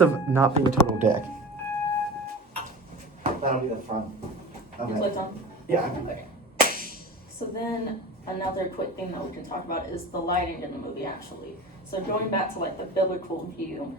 of not being a total dick. That'll be the front of You it. clicked on? Yeah. Okay. So then another quick thing that we can talk about is the lighting in the movie actually. So going back to like the biblical view,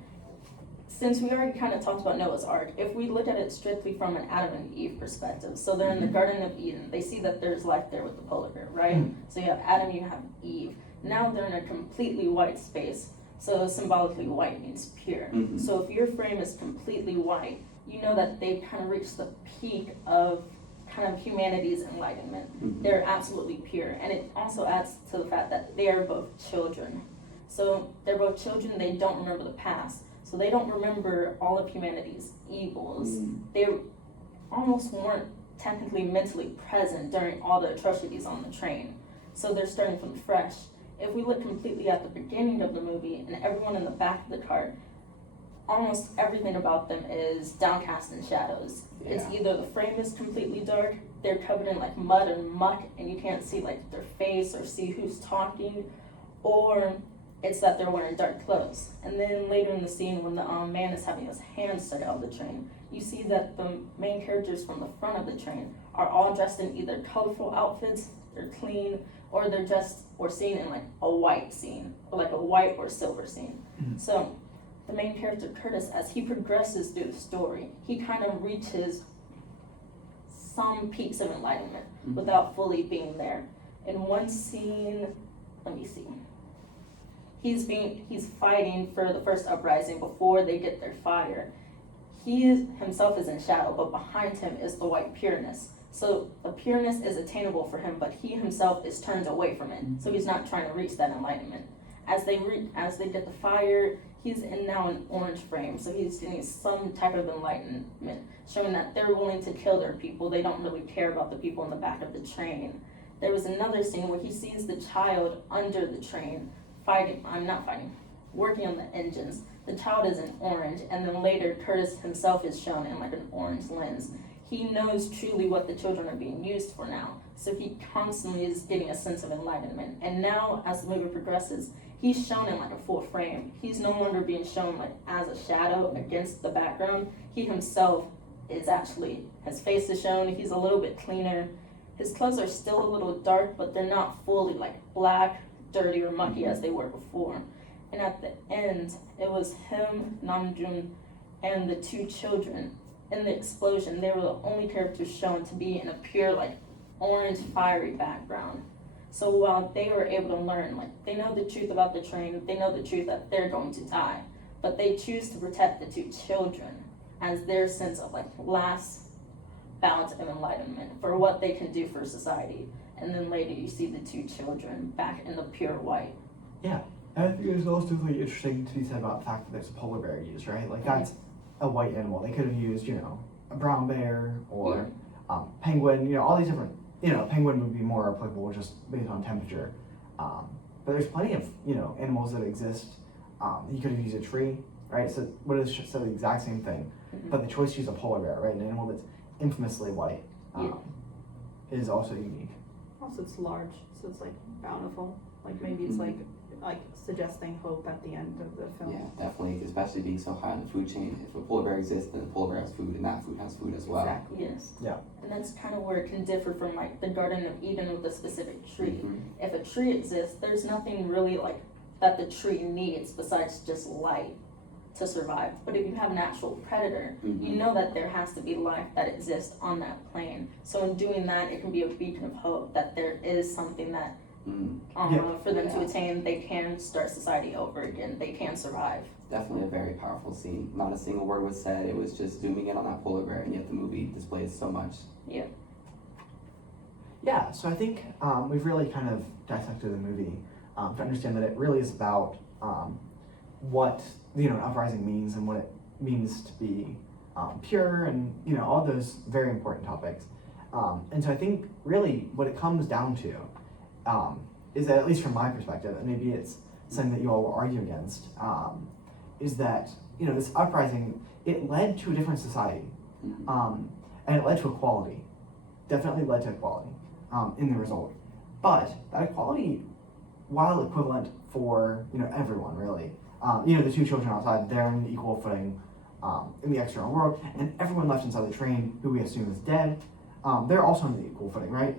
since we already kind of talked about Noah's Ark, if we look at it strictly from an Adam and Eve perspective, so they're in the Garden of Eden, they see that there's life there with the polar bear, right? So you have Adam, you have Eve. Now they're in a completely white space. So symbolically white means pure. So if your frame is completely white, you know that they kind of reached the peak of kind of humanity's enlightenment. They're absolutely pure. And it also adds to the fact that they are both children. So they're both children, they don't remember the past. So they don't remember all of humanity's evils. They almost weren't technically mentally present during all the atrocities on the train. So they're starting from fresh. If we look completely at the beginning of the movie and everyone in the back of the cart, almost everything about them is downcast in shadows. Yeah. It's either the frame is completely dark, they're covered in like mud and muck and you can't see like their face or see who's talking, or it's that they're wearing dark clothes. And then later in the scene when the man is having his hand stuck out of the train, you see that the main characters from the front of the train are all dressed in either colorful outfits, they're clean, or they're just, or seen in like a white scene, or like a white or silver scene. So the main character Curtis, as he progresses through the story, he kind of reaches some peaks of enlightenment without fully being there. In one scene, let me see. He's fighting for the first uprising before they get their fire. Himself is in shadow, but behind him is the white pureness. So the pureness is attainable for him, but he himself is turned away from it. So he's not trying to reach that enlightenment. As they get the fire, he's in now an orange frame, so he's getting some type of enlightenment, showing that they're willing to kill their people. They don't really care about the people in the back of the train. There was another scene where he sees the child under the train working on the engines. The child is in orange, and then later Curtis himself is shown in like an orange lens. He knows truly what the children are being used for now. So he constantly is getting a sense of enlightenment. And now as the movie progresses, he's shown in like a full frame. He's no longer being shown like as a shadow against the background. He himself is actually, his face is shown, he's a little bit cleaner. His clothes are still a little dark, but they're not fully like black, dirty, or mucky as they were before. And at the end, it was him, Namjoon, and the two children. In the explosion, they were the only characters shown to be in a pure like orange fiery background. So while they were able to learn, like they know the truth about the train, they know the truth that they're going to die, but they choose to protect the two children as their sense of like last balance of enlightenment for what they can do for society. And then later you see the two children back in the pure white. Yeah. And I think there's also really interesting to be said about the fact that there's a polar bear used, right? Like that's a white animal. They could have used, a brown bear or penguin, all these different, penguin would be more applicable just based on temperature. But there's plenty of, animals that exist. You could have used a tree, right? So what is so the exact same thing, but the choice to use a polar bear, right? An animal that's infamously white is also unique. Also, it's large, so it's like bountiful. Like maybe it's like suggesting hope at the end of the film. Yeah, definitely, especially being so high on the food chain. If a polar bear exists, then the polar bear has food, and that food has food as well. Exactly. Yes. Yeah. And that's kind of where it can differ from like the Garden of Eden with a specific tree. If a tree exists, there's nothing really like that the tree needs besides just light to survive. But if you have an actual predator, you know that there has to be life that exists on that plane. So in doing that, it can be a beacon of hope that there is something that for them to attain, they can start society over again. They can survive. Definitely a very powerful scene. Not a single word was said. It was just zooming in on that polar bear, and yet the movie displays so much. Yeah. Yeah, so I think we've really kind of dissected the movie to understand that it really is about what an uprising means and what it means to be pure and all those very important topics. And so I think really what it comes down to is that, at least from my perspective, and maybe it's something that you all will argue against, is that this uprising, it led to a different society, and it led to equality. Definitely led to equality in the result. But that equality, while equivalent for everyone really, the two children outside, they're on equal footing in the external world, and everyone left inside the train, who we assume is dead, they're also on the equal footing, right?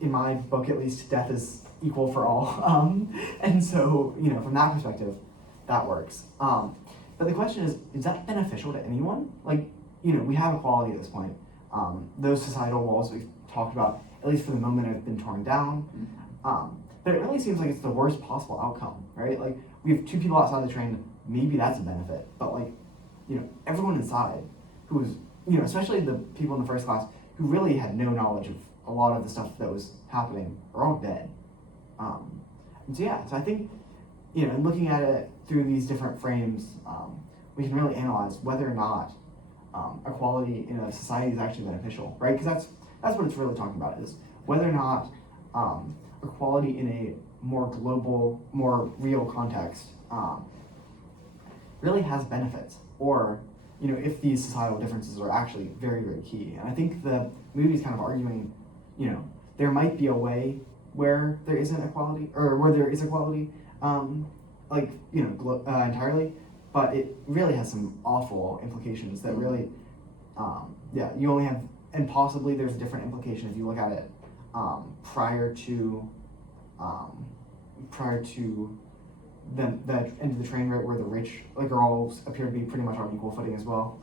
In my book, at least, death is equal for all, and so from that perspective, that works. But the question is that beneficial to anyone? Like, we have equality at this point. Those societal walls we've talked about, at least for the moment, have been torn down. But it really seems like it's the worst possible outcome, right? Like, we have two people outside the train, maybe that's a benefit, but everyone inside who was, especially the people in the first class who really had no knowledge of a lot of the stuff that was happening are all dead. And so I think, in looking at it through these different frames, we can really analyze whether or not equality in a society is actually beneficial, right? Because that's what it's really talking about, is whether or not equality in a more global, more real context really has benefits, or if these societal differences are actually very, very key. And I think the movie's kind of arguing, there might be a way where there isn't equality, or where there is equality, entirely, but it really has some awful implications that really, you only have, and possibly there's a different implication if you look at it prior to the end of the train, right, where the rich all appear to be pretty much on equal footing as well,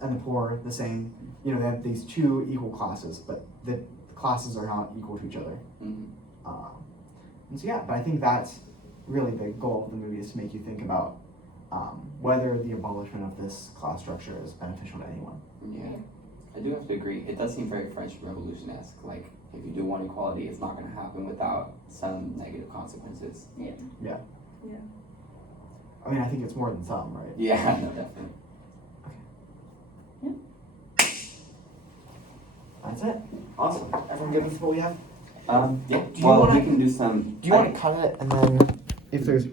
and the poor the same. They have these two equal classes, but the classes are not equal to each other. And so but I think that's really the goal of the movie, is to make you think about whether the abolishment of this class structure is beneficial to anyone. Yeah, I do have to agree. It does seem very French Revolution-esque. Like, if you do want equality, it's not going to happen without some negative consequences. Yeah. I mean, I think it's more than some, right? Yeah, no, definitely. That's it. Awesome. Everyone good with what we have? Yeah. Do you Well, wanna- we can do some. Do you want to cut it, and then if there's more